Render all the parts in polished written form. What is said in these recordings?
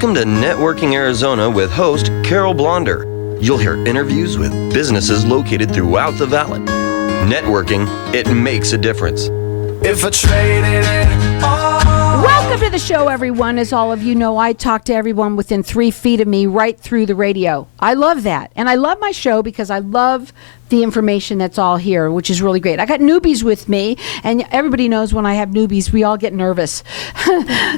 Welcome to Networking Arizona with host Carol Blonder. You'll hear interviews with businesses located throughout the valley. Networking, it makes a difference. If I traded it all. Welcome to the show, everyone. As all of you know, I talk to everyone within 3 feet of me right through the radio. I love that. And I love my show because I love the information that's all here, which is really great. I got newbies with me, and everybody knows when I have newbies, we all get nervous.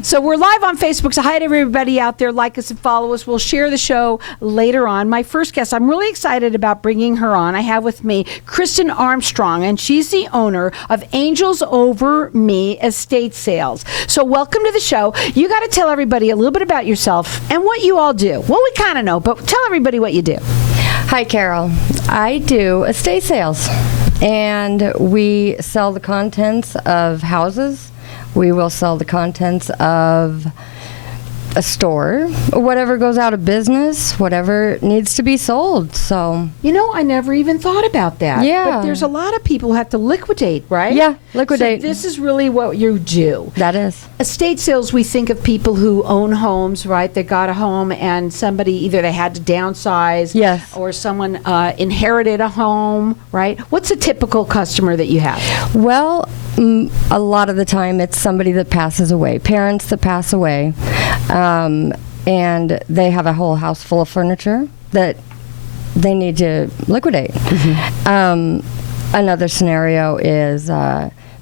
So we're live on Facebook, so hi to everybody out there. Like us and follow us. We'll share the show later on. My first guest, I'm really excited about bringing her on. I have with me Kristen Armstrong, and she's the owner of Angels Over Me Estate Sales. So welcome to the show. You got to tell everybody a little bit about yourself and what you all do. Well, we kind of know, but tell everybody what you do. Hi, Carol. I do estate sales, and we sell the contents of houses. We will sell the contents of a store, whatever goes out of business, whatever needs to be sold. So, you know, I never even thought about that. Yeah. But there's a lot of people who have to liquidate, right? Yeah, liquidate. So this is really what you do. That is. Estate sales, we think of people who own homes, right? They got a home and somebody, either they had to downsize. Yes. Or someone inherited a home, right? What's a typical customer that you have? Well, a lot of the time it's somebody that passes away, parents that pass away, and they have a whole house full of furniture that they need to liquidate. Mm-hmm. Another scenario is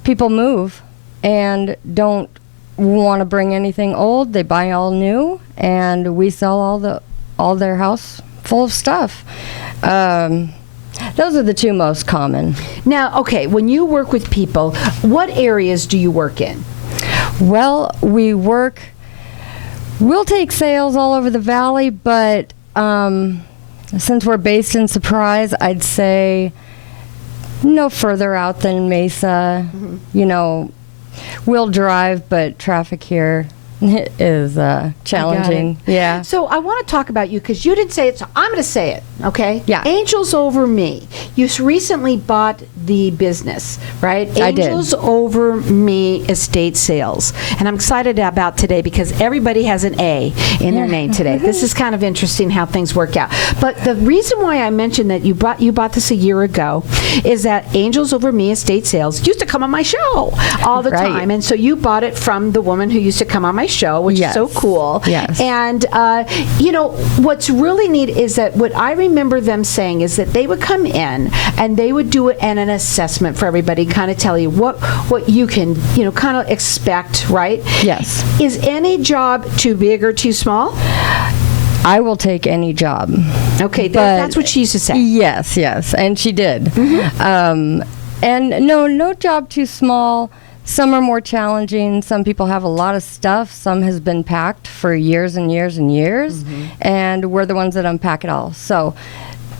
people move and don't want to bring anything old. They buy all new, and we sell all their house full of stuff. Those are the two most common. Now, okay, when you work with people, what areas do you work in? Well, we'll take sales all over the valley, but since we're based in Surprise, I'd say no further out than Mesa. Mm-hmm. You know, we'll drive, but traffic here is challenging. Yeah. So I want to talk about you because you didn't say it, so I'm going to say it, okay? Yeah. Angels Over Me. You recently bought the business, right? I did. Angels Over Me Estate Sales. And I'm excited about today because everybody has an A in their name today. This is kind of interesting how things work out. But the reason why I mentioned that you bought this a year ago is that Angels Over Me Estate Sales used to come on my show all the time. And so you bought it from the woman who used to come on my show, which is so cool. Yes. And, you know, what's really neat is that what I remember them saying is that they would come in and they would do it and an assessment for everybody, kind of tell you what you can, you know, kind of expect, right? Yes. Is any job too big or too small? I will take any job. Okay, that's what she used to say. Yes, and she did. Mm-hmm. And no job too small. Some are more challenging. Some people have a lot of stuff. Some has been packed for years and years and years, and we're the ones that unpack it all. So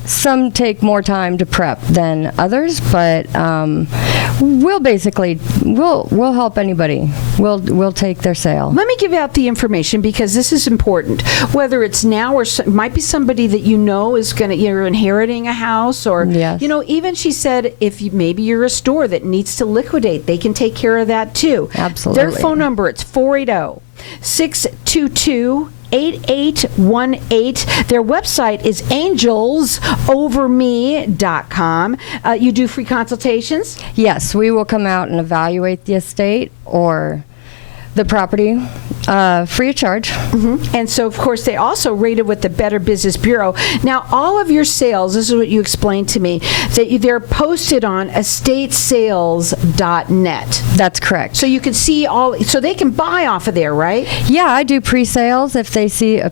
some take more time to prep than others, but we'll help anybody. We'll take their sale. Let me give out the information because this is important. Whether it's now or might be somebody that you know is you're inheriting a house, or yes. You know, even she said if maybe you're a store that needs to liquidate, they can take care of that too. Absolutely. Their phone number, it's 480-622 8818. Their website is angelsoverme.com. You do free consultations? Yes, we will come out and evaluate the estate or the property free of charge. Mm-hmm. And so, of course, they also rated with the Better Business Bureau. Now, all of your sales, this is what you explained to me, that they're posted on estatesales.net. That's correct. So you can see so they can buy off of there, right? Yeah, I do pre-sales. If they see a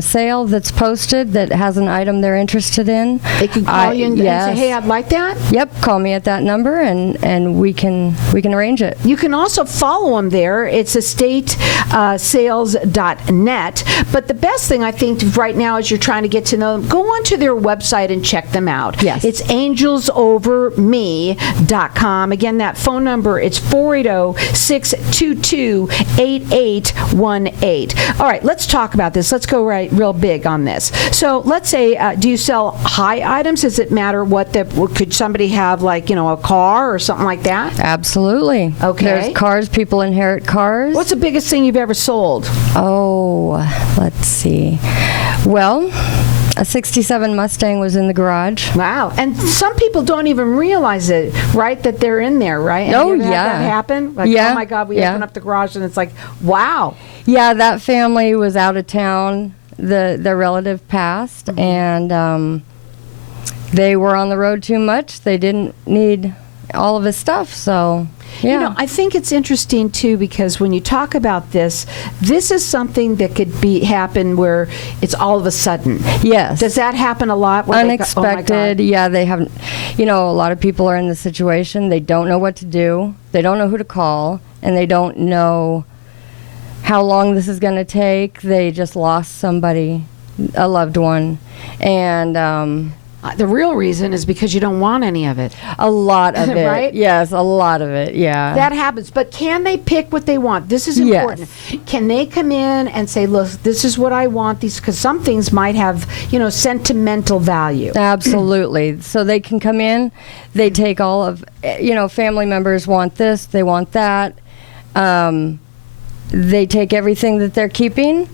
sale that's posted that has an item they're interested in, they can call you and say, hey, I'd like that? Yep, call me at that number and we can arrange it. You can also follow them there. It's estatesales.net. But the best thing, I think, right now as you're trying to get to know them, go onto their website and check them out. Yes. It's angelsoverme.com. Again, that phone number, it's 480-622-8818. All right, let's talk about this. Let's go real big on this. So let's say, do you sell high items? Does it matter could somebody have, like, you know, a car or something like that? Absolutely. Okay. There's cars, people inherit cars. cars. What's the biggest thing you've ever sold? Oh, let's see. Well, a 67 Mustang was in the garage. Wow. And some people don't even realize it, right? That they're in there, right? And Oh, you ever had yeah. that happen? Like, Yeah. oh my God, we Yeah. open up the garage and it's like, wow. Yeah, that family was out of town. Their relative passed, and they were on the road too much. They didn't need all of his stuff, so yeah. You know, I think it's interesting too, because when you talk about this is something that could happen where it's all of a sudden. Yes. Does that happen a lot? Where Unexpected. Oh my God. Yeah, they haven't. You know, a lot of people are in the situation. They don't know what to do. They don't know who to call, and they don't know how long this is going to take. They just lost somebody, a loved one, and The real reason is because you don't want any of it. a lot of it. Right? Yes, a lot of it. Yeah. That happens. But can they pick what they want? This is Yes. important. Can they come in and say, look, this is what I want? These, because some things might have, sentimental value. Absolutely. So they can come in, they take all of, family members want this, they want that. They take everything that they're keeping.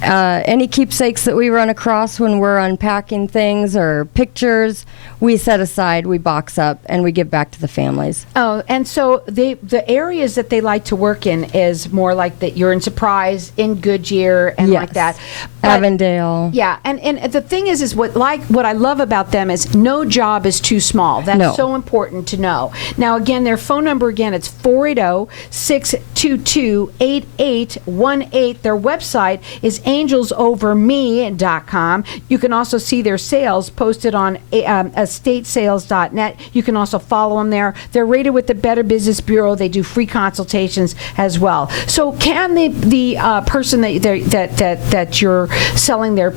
Any keepsakes that we run across when we're unpacking things or pictures, we set aside, we box up, and we give back to the families. Oh, and so the areas that they like to work in is more like that you're in Surprise, in Goodyear, and Yes. like that. But- Avondale. Yeah, and the thing is what I love about them is no job is too small. That's No. so important to know. Now again, their phone number again, it's 480-622-8818. Their website is angelsoverme.com. You can also see their sales posted on estatesales.net. You can also follow them there. They're rated with the Better Business Bureau. They do free consultations as well. So can the person that you're selling their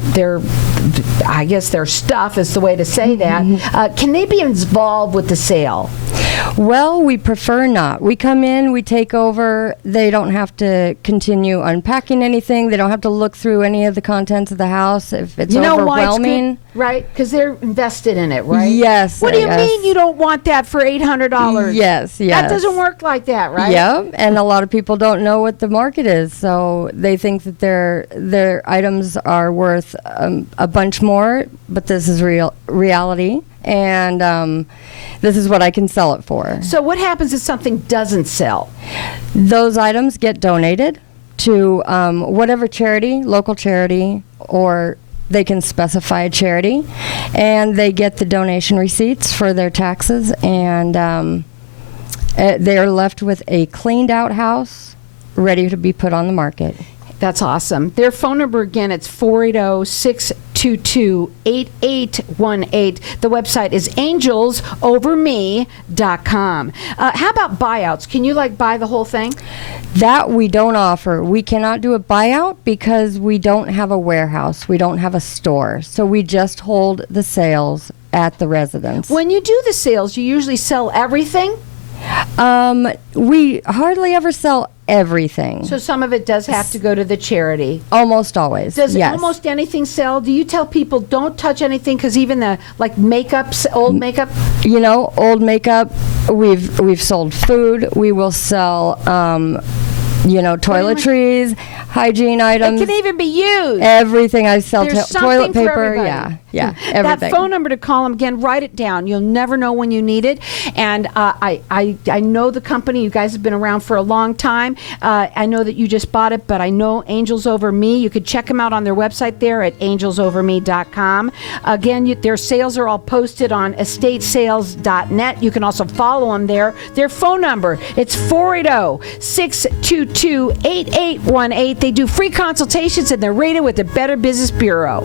I guess their stuff is the way to say that, can they be involved with the sale? Well, we prefer not. We come in, we take over. They don't have to continue unpacking anything. They don't have to look through any of the contents of the house if it's overwhelming. Right? Because they're invested in it, right? Yes. What do you yes. mean you don't want that for $800? Yes, yes. That doesn't work like that, right? Yep, and a lot of people don't know what the market is, so they think that their items are worth a bunch more, but this is reality, and this is what I can sell it for. So what happens if something doesn't sell? Those items get donated to whatever charity, local charity, or they can specify a charity, and they get the donation receipts for their taxes, and they are left with a cleaned out house ready to be put on the market. That's awesome. Their phone number again, it's 480-622-8818. The website is angelsoverme.com. How about buyouts? Can you buy the whole thing? That we don't offer. We cannot do a buyout because we don't have a warehouse. We don't have a store. So we just hold the sales at the residence. When you do the sales, you usually sell everything? We hardly ever sell everything. So some of it does have to go to the charity. Almost always. Does yes. almost anything sell? Do you tell people don't touch anything? Because even the makeup, old makeup? Old makeup. We've sold food. We will sell toiletries, hygiene items. It can even be used. Everything. I sell There's toilet something for paper. everybody. Yeah, everything. That phone number to call them again, write it down. You'll never know when you need it. And I know the company. You guys have been around for a long time. I know that you just bought it, but I know Angels Over Me. You could check them out on their website there at angelsoverme.com. Again, their sales are all posted on estatesales.net. You can also follow them there. Their phone number, it's 480-622-8818. They do free consultations, and they're rated with the Better Business Bureau.